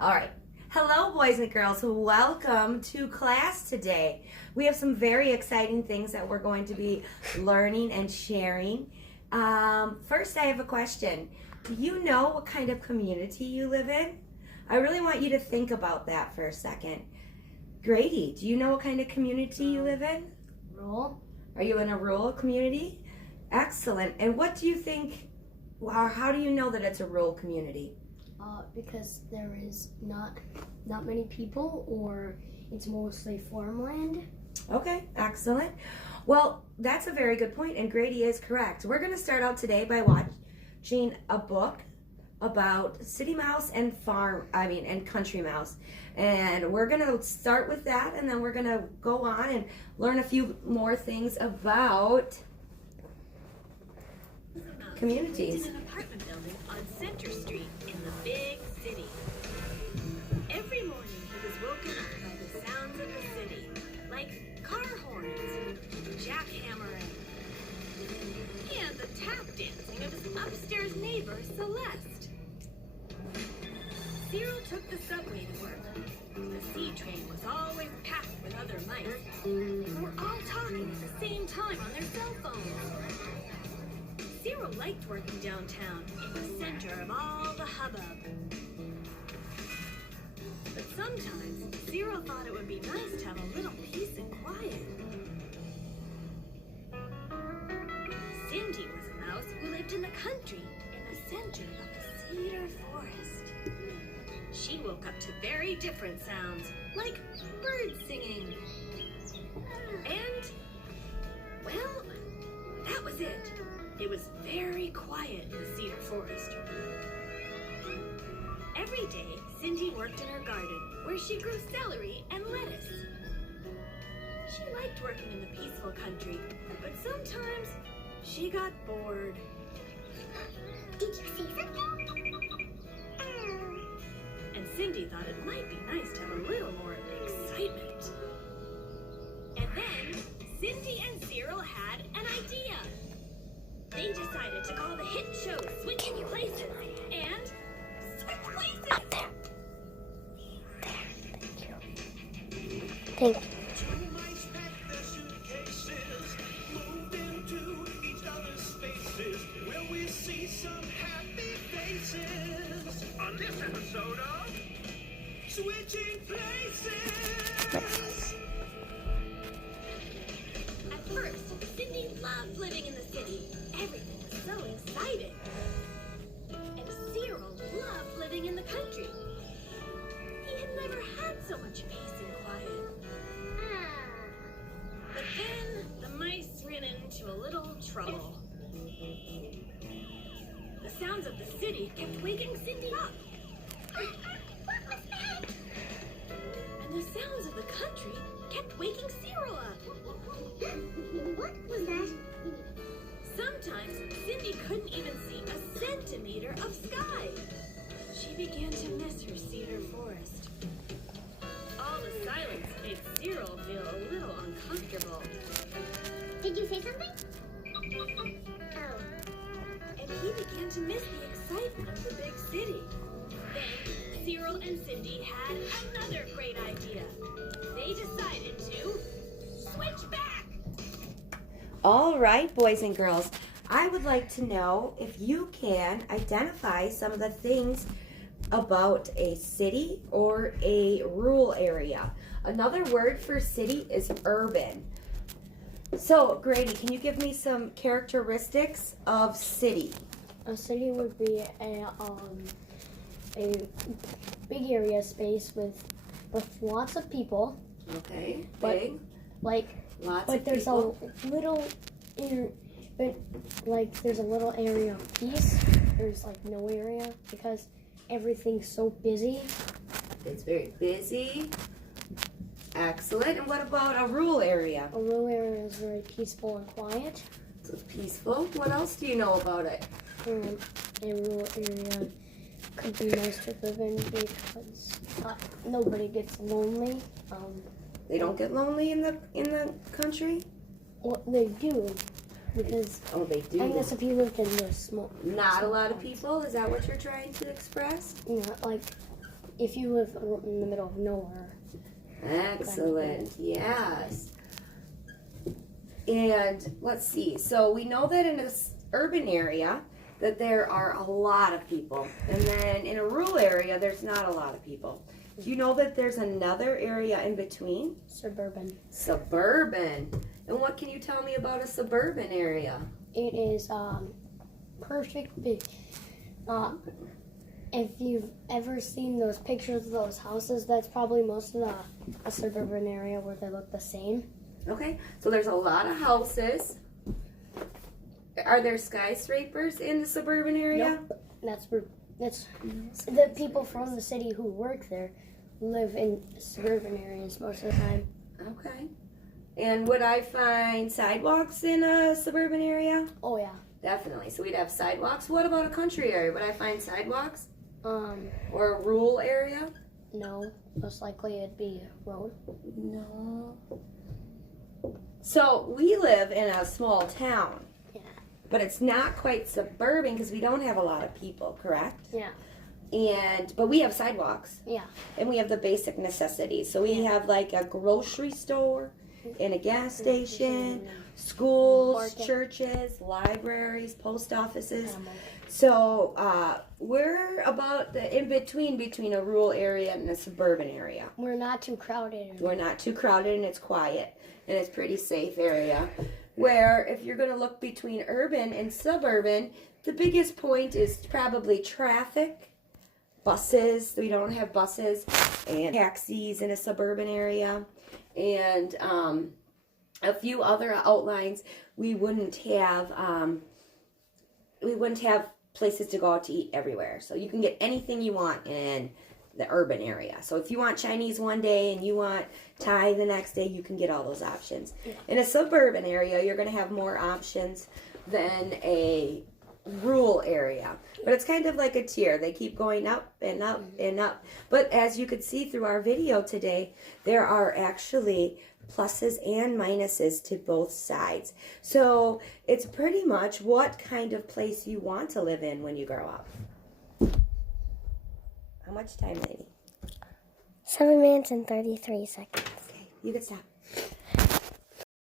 All right. Hello, boys and girls. Welcome to class today. We have some very exciting things that we're going to be learning and sharing. First, I have a question. Do you know what kind of community you live in? I really want you to think about that for a second. Grady, do you know what kind of community you live in? Rural. Are you in a rural community? Excellent. And what do you think, or how do you know that it's a rural community? Because there is not many people, or it's mostly farmland. Okay, excellent. Well, that's a very good point, and Grady is correct. We're going to start out today by watching a book about city mouse and country mouse. And we're going to start with that, and then we're going to go on and learn a few more things about communities. In an apartment building on Center Street in the big city. Every morning he was woken up by the sounds of the city, like car horns, jackhammering, and the tap dancing of his upstairs neighbor, Celeste. Cyril took the subway to work. The C train was always packed with other mice, who were all talking at the same time on their cell phones. Cyril liked working downtown, in the center of all the hubbub. But sometimes, Cyril thought it would be nice to have a little peace and quiet. Cindy was a mouse who lived in the country, in the center of the cedar forest. She woke up to very different sounds, like birds singing. And, well, that was it. It was very quiet in the cedar forest. Every day, Cindy worked in her garden, where she grew celery and lettuce. She liked working in the peaceful country, but sometimes she got bored. Did you see something? And Cindy thought it might be nice to have a little more excitement. And then, Cindy and Cyril had an idea. They decided to call the hit show Switching Places and switch places. Up there. Thank you. Two mice packed their suitcases, moved into each other's spaces, where we see some happy faces. On this episode of Switching Places. At first, Cindy loved living in the city. Everything was so exciting. And Cyril loved living in the country. He had never had so much peace and quiet. But then the mice ran into a little trouble. The sounds of the city kept waking Cindy up. And the sounds of the country kept waking Cyril up. What was that? Sometimes Cindy couldn't even see a centimeter of sky. She began to miss her cedar forest. All the silence made Cyril feel a little uncomfortable. Did you say something? Oh. And he began to miss the excitement of the big city. Then Cyril and Cindy had another great idea. They decided to switch back. All right, boys and girls, I would like to know if you can identify some of the things about a city or a rural area. Another word for city is urban. So, Grady, can you give me some characteristics of city? A city would be a big area space with lots of people. Okay, But- big. Like, Lots but of there's people. a little, there's a little area of peace. There's like no area because everything's so busy. It's very busy. Excellent. And what about a rural area? A rural area is very peaceful and quiet. So it's peaceful. What else do you know about it? A rural area could be nice to live in because nobody gets lonely. They don't get lonely in the country? Well, they do because Oh, they do. I guess if you lived in a small, Not a lot of people? Is that what you're trying to express? you know, like if you live in the middle of nowhere. Excellent. Yes. And let's see. So we know that in this urban area that there are a lot of people. And then in a rural area, there's not a lot of people. Do you know that there's another area in between? Suburban. Suburban. And what can you tell me about a suburban area? It is perfect. If you've ever seen those pictures of those houses, that's probably most of the suburban area where they look the same. Okay, so there's a lot of houses. Are there skyscrapers in the suburban area? Nope. That's the people from the city who work there live in suburban areas most of the time. Okay. And would I find sidewalks in a suburban area? Oh yeah. Definitely. So we'd have sidewalks. What about a country area? Would I find sidewalks? Or a rural area? No. Most likely it'd be a road. No. So we live in a small town. Yeah. But it's not quite suburban because we don't have a lot of people, correct? Yeah. But we have sidewalks. Yeah. And we have the basic necessities. So we have like a grocery store and a gas station, schools, Market. churches, libraries, post offices. So we're about the in between a rural area and a suburban area. We're not too crowded. We're not too crowded and it's quiet and it's pretty safe area. Where if you're going to look between urban and suburban, the biggest point is probably traffic, buses. We don't have buses and taxis in a suburban area, and a few other outlines. We wouldn't have places to go out to eat everywhere. So you can get anything you want in the urban area. So if you want Chinese one day and you want Thai the next day, you can get all those options. Yeah. In a suburban area, you're going to have more options than a rural area. But it's kind of like a tier. They keep going up and up and up. But as you could see through our video today, there are actually pluses and minuses to both sides. So it's pretty much what kind of place you want to live in when you grow up. How much time, lady? 7 minutes and 33 seconds. Okay, you can stop.